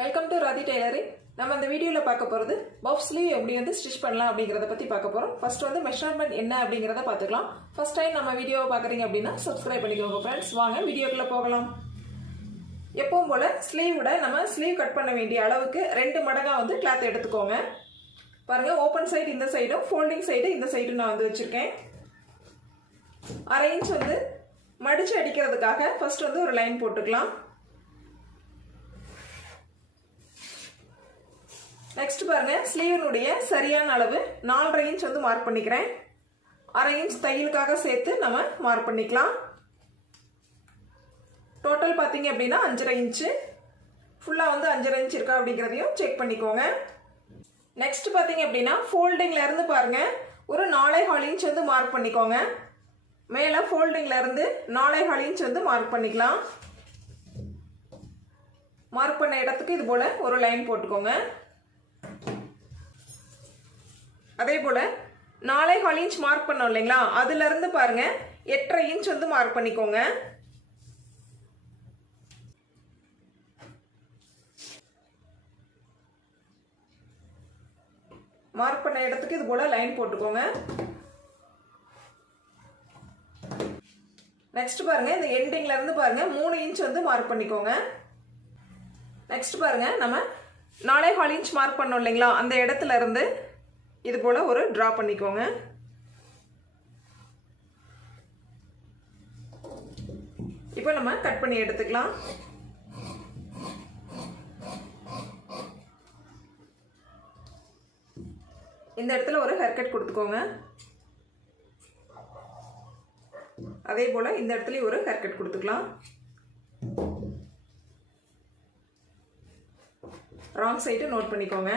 Welcome to Rathi tailoring. நம்ம இந்த வீடியோவில் பார்க்க போகிறது பஃப் ஸ்லீவ் எப்படி வந்து ஸ்டிச் பண்ணலாம் அப்படிங்கிறத பற்றி பார்க்க போகிறோம். ஃபர்ஸ்ட் வந்து மெஷர்மெண்ட் என்ன அப்படிங்கிறத பார்த்துக்கலாம். ஃபர்ஸ்ட் டைம் நம்ம வீடியோவை பார்க்குறீங்க அப்படின்னா சப்ஸ்கிரைப் பண்ணிக்கோங்க ஃப்ரெண்ட்ஸ். வாங்க வீடியோக்குள்ளே போகலாம். எப்பவும் போல் ஸ்லீவோட நம்ம ஸ்லீவ் கட் பண்ண வேண்டிய அளவுக்கு 2 மடங்காக வந்து கிளாத் எடுத்துக்கோங்க. பாருங்கள், ஓப்பன் சைடு இந்த சைடும் ஃபோல்டிங் சைடு இந்த சைடும் நான் வந்து வச்சுருக்கேன். 1/2 இன்ச் வந்து மடித்து அடிக்கிறதுக்காக ஃபர்ஸ்ட் வந்து ஒரு லைன் போட்டுக்கலாம். நெக்ஸ்ட் பாருங்க, ஸ்லீவனுடைய சரியான அளவு 4.5 இன்ச் வந்து மார்க் பண்ணிக்கிறேன். 1/2 இன்ச் தையலுக்காக சேர்த்து நம்ம மார்க் பண்ணிக்கலாம். டோட்டல் பார்த்தீங்க அப்படின்னா 5.5 இன்ச்சு. ஃபுல்லாக வந்து 5.5 இன்ச் இருக்கா அப்படிங்கிறதையும் செக் பண்ணிக்கோங்க. நெக்ஸ்ட் பார்த்தீங்க அப்படின்னா ஃபோல்டிங்ல இருந்து பாருங்க ஒரு 4.25 இன்ச் வந்து மார்க் பண்ணிக்கோங்க. மேலே ஃபோல்டிங்ல இருந்து 4.25 இன்ச் வந்து மார்க் பண்ணிக்கலாம். மார்க் பண்ண இடத்துக்கு இது போல ஒரு லைன் போட்டுக்கோங்க. அதே போல 4.25 இன்ச் மார்க் பண்ணோம் இல்லைங்களா, அதுல இருந்து பாருங்க 8.5 இன்ச் வந்து மார்க் பண்ணிக்கோங்க. மார்க் பண்ண இடத்துக்கு இது போல லைன் போட்டுக்கோங்க. நெக்ஸ்ட் பாருங்க, இந்த எண்டிங்ல இருந்து பாருங்க 3 இன்ச் வந்து மார்க் பண்ணிக்கோங்க. நெக்ஸ்ட் பாருங்க, நம்ம 4.25 இன்ச் மார்க் பண்ணோம் இல்லைங்களா, அந்த இடத்துல இருந்து இது போல ஒரு டிரா பண்ணிக்கோங்க. இப்போ நம்ம கட் பண்ணி எடுத்துக்கலாம். இந்த இடத்துல ஒரு ஹேர் கட் கொடுத்துக்கோங்க. அதே போல இந்த இடத்துல ஒரு ஹேர் கட் கொடுத்துக்கலாம். ராங் சைடு நோட் பண்ணிக்கோங்க.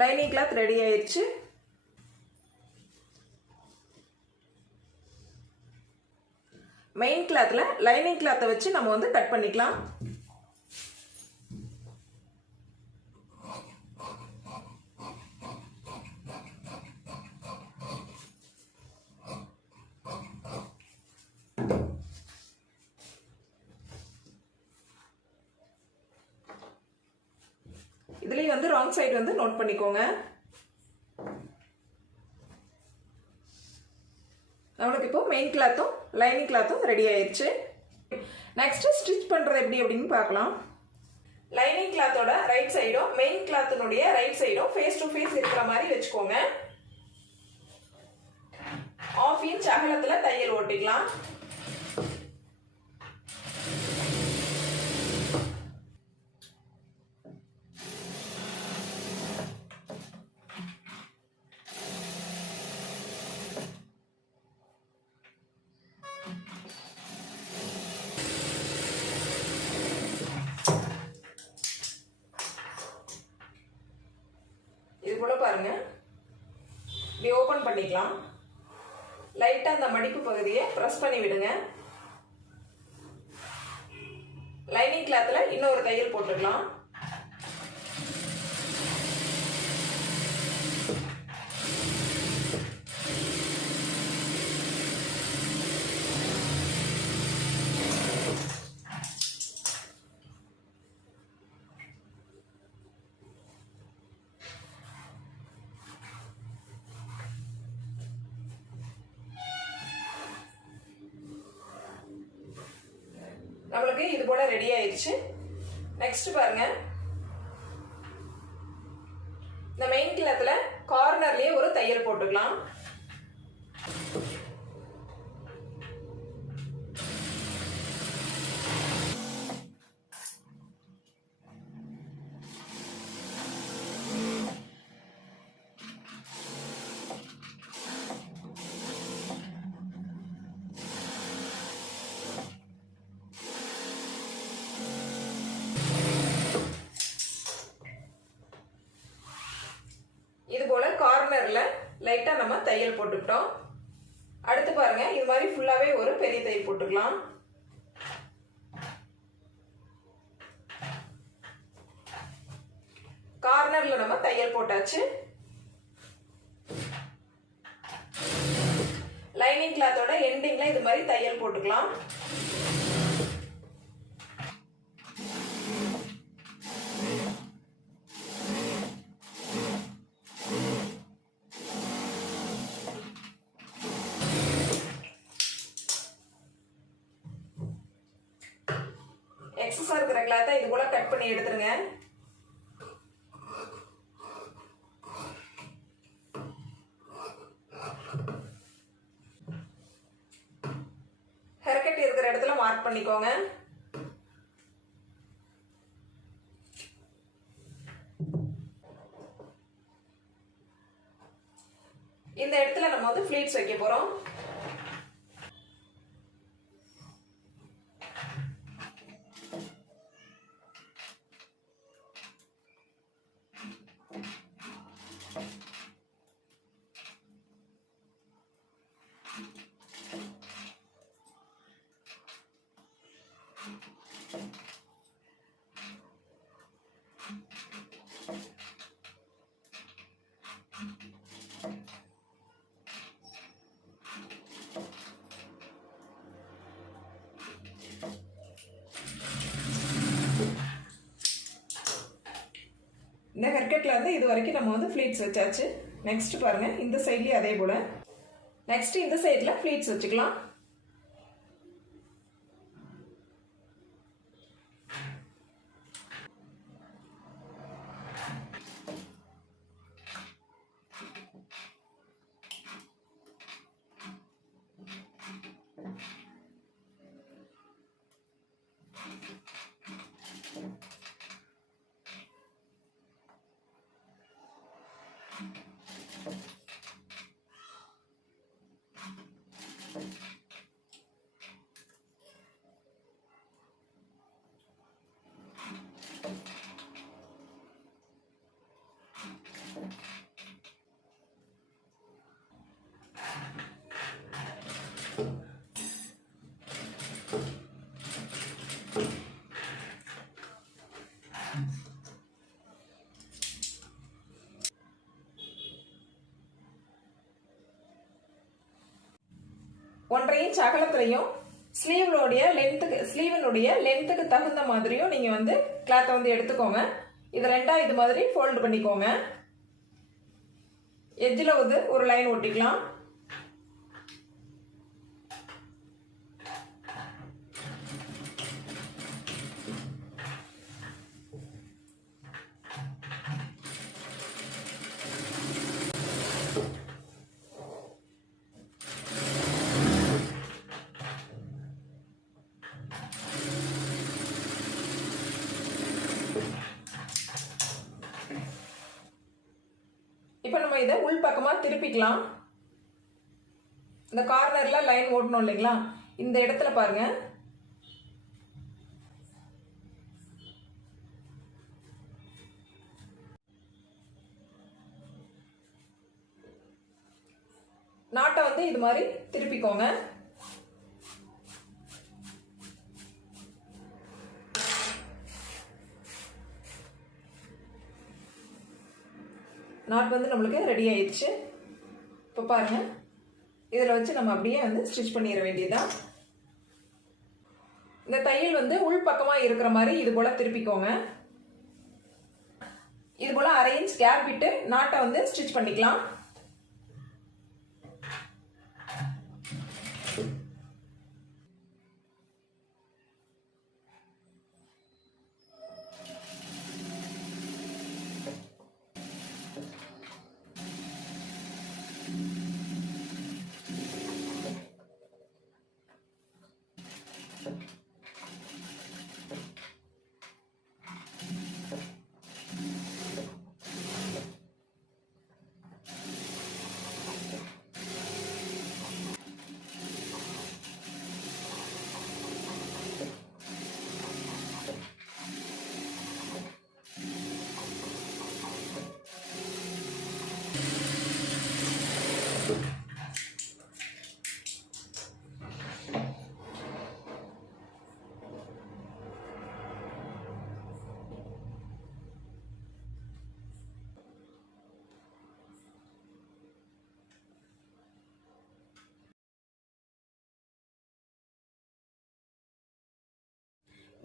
லைனிங் கிளாத் ரெடி ஆயிடுச்சு. மெயின் கிளாத்ல லைனிங் கிளாத்தை வச்சு நம்ம வந்து கட் பண்ணிக்கலாம். இதுலயும் வந்து ராங் சைடு வந்து நோட் பண்ணிக்கோங்க. நம்மளுக்கு இப்போ மெயின் கிளாத்தும் லைனிங் கிளாத்தும் ரெடி ஆயிடுச்சு. நெக்ஸ்ட் ஸ்டிச் பண்றது எப்படி அப்படின்னு பார்க்கலாம். லைனிங் கிளாத்தோட ரைட் சைடும் மெயின் கிளாத்தினுடைய ரைட் சைடும் ஃபேஸ் டு ஃபேஸ் இருக்கிற மாதிரி வச்சுக்கோங்க. 1/2 இன்ச் அகலத்துல தையல் ஓட்டிக்கலாம். இது போல பாருங்க, இப்படி ஓபன் பண்ணிக்கலாம். லைட்டா அந்த மடிப்பு பகுதியை பிரஸ் பண்ணி விடுங்க. லைனிங் கிளாத்ல இன்னொரு தையல் போட்டுக்கலாம். நம்மளுக்கு இது போல ரெடி ஆயிடுச்சு. நெக்ஸ்ட் பாருங்க, இந்த மெயின் கிளாத்ல கார்னர்லயே ஒரு தையல் போட்டுக்கலாம். இது போல கார்னர்ல லைட்டா நம்ம தையல் போட்டுக்கிட்டோம். அடுத்து பாருங்க, இது மாதிரி ஃபுல்லாவே ஒரு பெரிய தையல் போட்டுக்கலாம். கார்னர்ல நம்ம தையல் போட்டாச்சு. லைனிங் கிளாத்தோட எண்டிங்ல இது மாதிரி தையல் போட்டுக்கலாம். லூஸா இருக்கிற கிளாத்தை இது போல கட் பண்ணி எடுத்துருங்க. ஹேர்கட் இருக்கிற இடத்துல மார்க் பண்ணிக்கோங்க. இந்த இடத்துல நம்ம வந்து ஃப்ளீட்ஸ் வைக்க போறோம். இந்த ஹேர்கட்ல வந்து இது வரைக்கும் நம்ம வந்து ஃப்ளீட்ஸ் வச்சாச்சு. நெக்ஸ்ட் பாருங்க, இந்த சைட்லயும் அதே போல. நெக்ஸ்ட் இந்த சைட்ல ஃப்ளீட்ஸ் வச்சுக்கலாம். ஒன்றையும் சகலத்திலையும் ஸ்லீவினுடைய லென்த்துக்கு தகுந்த மாதிரியும் நீங்க வந்து கிளாத்தை வந்து எடுத்துக்கோங்க. இது ரெண்டா இது மாதிரி ஃபோல்டு பண்ணிக்கோங்க. எட்ஜில் வந்து ஒரு லைன் ஒட்டிக்கலாம். இப்போ நம்ம இதை உள் பக்கமா திருப்பிக்கலாம். இந்த கார்னர்ல லைன் ஓட்டணும் இல்லைங்களா, இந்த இடத்துல பாருங்க. நாட்டை வந்து இது மாதிரி திருப்பிக்கோங்க. நாட் வந்து நம்மளுக்கு ரெடி ஆயிடுச்சு. இப்போ பாருங்க, இதில் வச்சு நம்ம அப்படியே வந்து ஸ்டிச் பண்ணிட வேண்டியதுதான். இந்த தையல் வந்து உள் பக்கமாக இருக்கிற மாதிரி இது போல திருப்பிக்கோங்க. இது போல 1/2 இன்ச் கேப் விட்டு நாட்டை வந்து ஸ்டிச் பண்ணிக்கலாம்.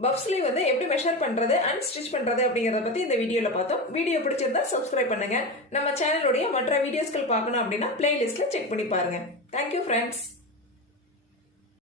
பஃப் ஸ்லீவ் வந்து எப்படி மெஷர் பண்றது அண்ட் ஸ்டிச் பண்றது அப்படிங்கறத பத்தி இந்த வீடியோல பார்த்தோம். வீடியோ பிடிச்சிருந்தா சப்ஸ்கிரைப் பண்ணுங்க. நம்ம சேனலுடைய மற்ற வீடியோஸ்கள் பார்க்கணும் அப்படின்னா பிளேலிஸ்ட்ல செக் பண்ணி பாருங்க. Thank you friends.